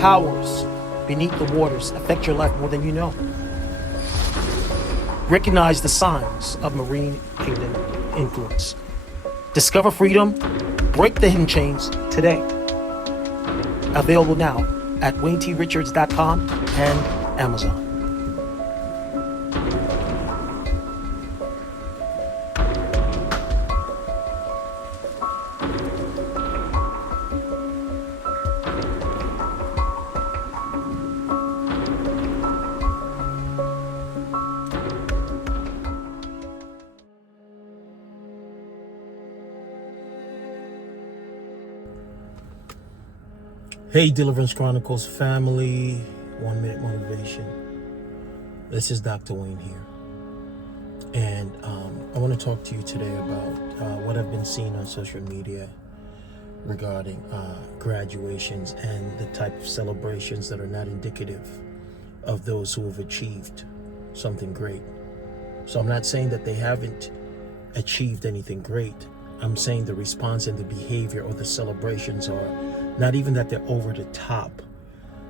powers beneath the waters affect your life more than you know. Recognize the signs of marine kingdom influence. Discover freedom, break the hidden chains today. Available now at waynetrichards.com and Amazon. Hey, Deliverance Chronicles family, 1 minute motivation. This is Dr. Wayne here. And I want to talk to you today about what I've been seeing on social media regarding graduations and the type of celebrations that are not indicative of those who have achieved something great. So I'm not saying that they haven't achieved anything great. I'm saying the response and the behavior or the celebrations are not even that they're over the top,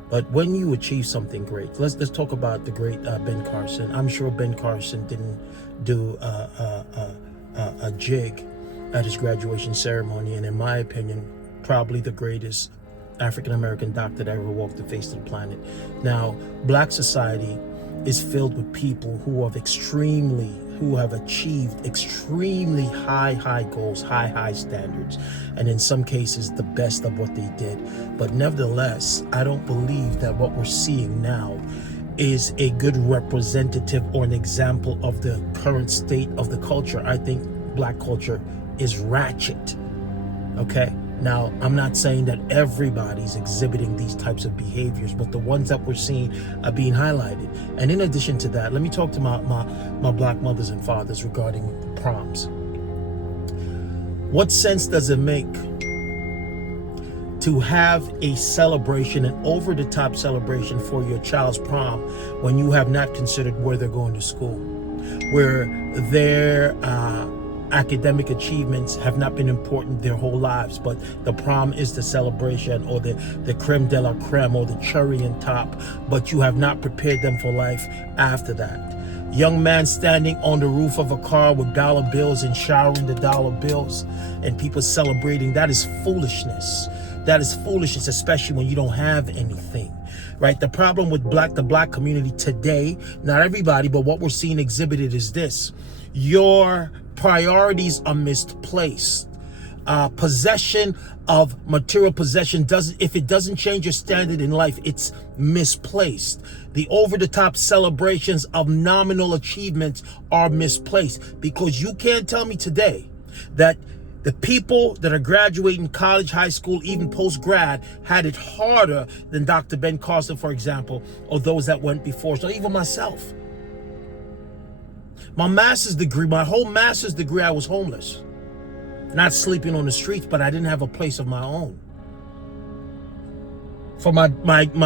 but when you achieve something great. Let's talk about the great Ben Carson. I'm sure Ben Carson didn't do a jig at his graduation ceremony, and in my opinion, probably the greatest African-American doctor that ever walked the face of the planet. Now, Black society is filled with people who have achieved extremely high goals, high standards, and in some cases the best of what they did. But nevertheless, I don't believe that what we're seeing now is a good representative or an example of the current state of the culture. I think Black culture is ratchet. Okay? Now, I'm not saying that everybody's exhibiting these types of behaviors, but the ones that we're seeing are being highlighted. And in addition to that, let me talk to my Black mothers and fathers regarding proms. What sense does it make to have a celebration, an over-the-top celebration for your child's prom when you have not considered where they're going to school, where their academic achievements have not been important their whole lives, but the prom is the celebration or the creme de la creme or the cherry on top, but you have not prepared them for life after that. Young man standing on the roof of a car with dollar bills and showering the dollar bills and people celebrating. That is foolishness. That is foolishness, especially when you don't have anything, right? The problem with the Black community today, not everybody, but what we're seeing exhibited is this: your priorities are misplaced. Possession of material possession if it doesn't change your standard in life, it's misplaced. The over-the-top celebrations of nominal achievements are misplaced, because you can't tell me today that the people that are graduating college, high school, even post-grad had it harder than Dr. Ben Carson, for example, or those that went before. So even myself. My master's degree, my whole master's degree, I was homeless. Not sleeping on the streets, but I didn't have a place of my own. For my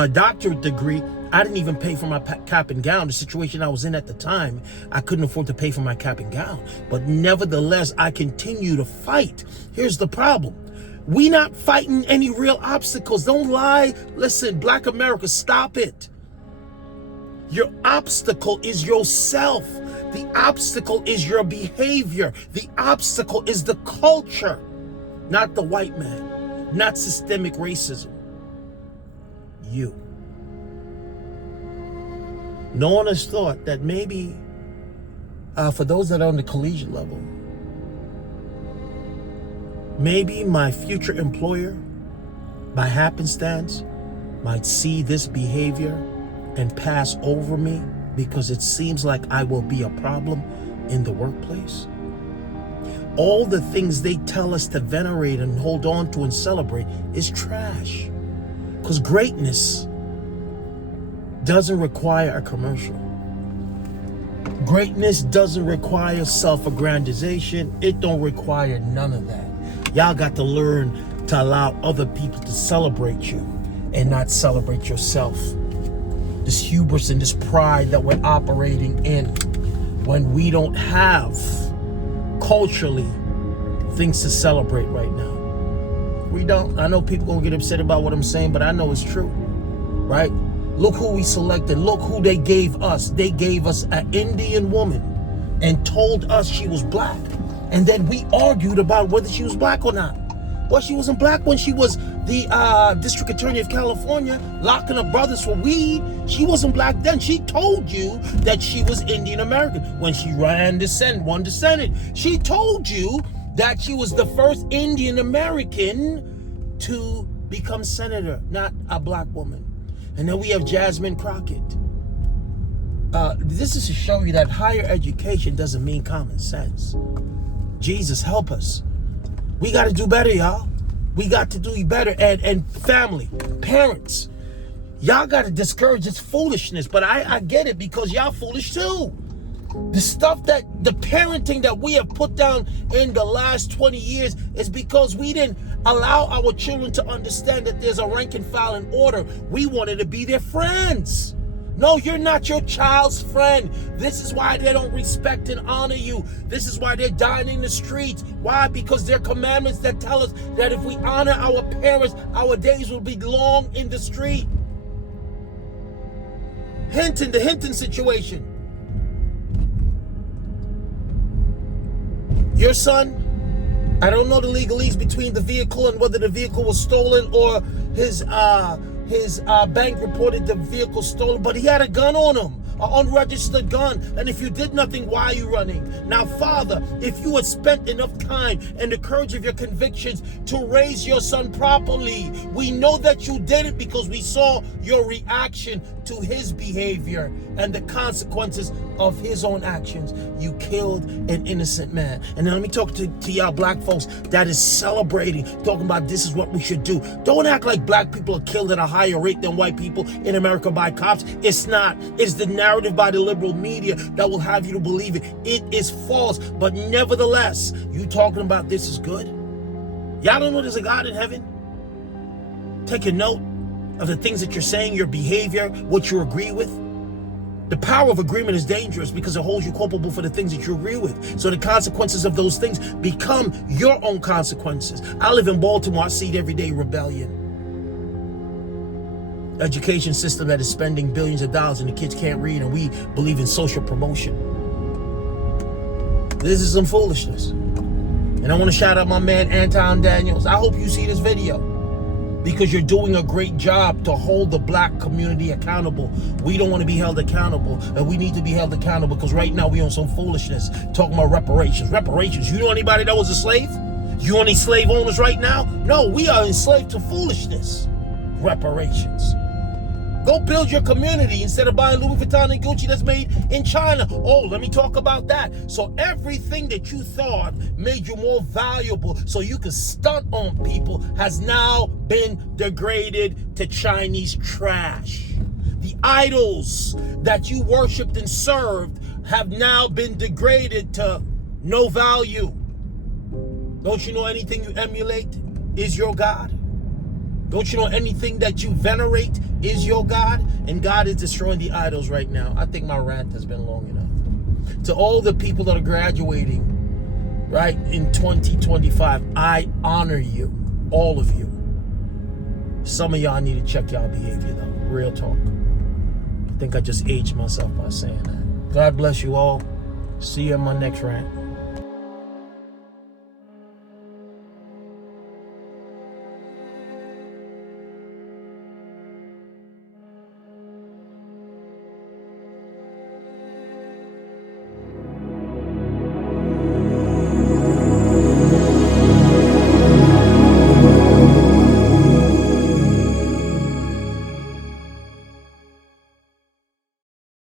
doctorate degree, I didn't even pay for my cap and gown. The situation I was in at the time, I couldn't afford to pay for my cap and gown. But nevertheless, I continue to fight. Here's the problem. We not fighting any real obstacles. Don't lie. Listen, Black America, stop it. Your obstacle is yourself. The obstacle is your behavior. The obstacle is the culture, not the white man, not systemic racism. You. No one has thought that maybe for those that are on the collegiate level, maybe my future employer, by happenstance, might see this behavior and pass over me because it seems like I will be a problem in the workplace. All the things they tell us to venerate and hold on to and celebrate is trash. Because greatness doesn't require a commercial. Greatness doesn't require self-aggrandization. It don't require none of that. Y'all got to learn to allow other people to celebrate you and not celebrate yourself. This hubris and this pride that we're operating in when we don't have culturally things to celebrate right now. We don't. I know people gonna get upset about what I'm saying, but I know it's true. right? Look who we selected. Look who they gave us. They gave us an Indian woman and told us she was black. And then we argued about whether she was black or not. Well, she wasn't black when she was the district attorney of California, locking up brothers for weed. She wasn't black then. She told you that she was Indian American. When she won the Senate, she told you that she was the first Indian American to become senator, not a black woman. And then we have Jasmine Crockett. This is to show you that higher education doesn't mean common sense. Jesus, help us. We got to do better, y'all. We got to do better. And family, parents, y'all got to discourage this foolishness. But I get it, because y'all foolish too. The stuff that, the parenting that we have put down in the last 20 years is because we didn't allow our children to understand that there's a rank and file in order. We wanted to be their friends. No, you're not your child's friend. This is why they don't respect and honor you. This is why they're dying in the streets. Why? Because there are commandments that tell us that if we honor our parents, our days will be long in the street. The Hinton situation. Your son, I don't know the legalese between the vehicle and whether the vehicle was stolen or his bank reported the vehicle stolen, but he had a gun on him, an unregistered gun. And if you did nothing, why are you running? Now, Father, if you had spent enough time and the courage of your convictions to raise your son properly, we know that you did it because we saw your reaction to his behavior and the consequences of his own actions. You killed an innocent man. And then let me talk to y'all black folks that is celebrating, talking about this is what we should do. Don't act like black people are killed at a higher rate than white people in America by cops. It's not. It's the narrative by the liberal media that will have you to believe it. It is false. But nevertheless, you talking about this is good? Y'all don't know there's a God in heaven? Take a note of the things that you're saying, your behavior, what you agree with. The power of agreement is dangerous because it holds you culpable for the things that you agree with. So the consequences of those things become your own consequences. I live in Baltimore. I see it every day, rebellion. Education system that is spending billions of dollars and the kids can't read, and we believe in social promotion. This is some foolishness. And I want to shout out my man Anton Daniels. I hope you see this video, because you're doing a great job to hold the black community accountable. We don't want to be held accountable, and we need to be held accountable because right now we on some foolishness talking about reparations. Reparations. You know anybody that was a slave? You any slave owners right now? No, we are enslaved to foolishness. Reparations. Go build your community instead of buying Louis Vuitton and Gucci that's made in China. Oh, let me talk about that. So everything that you thought made you more valuable so you could stunt on people has now been degraded to Chinese trash. The idols that you worshipped and served have now been degraded to no value. Don't you know anything you emulate is your God? Don't you know anything that you venerate is your God? And God is destroying the idols right now. I think my rant has been long enough. To all the people that are graduating, right, in 2025, I honor you, all of you. Some of y'all need to check y'all behavior though, real talk. I think I just aged myself by saying that. God bless you all. See you in my next rant.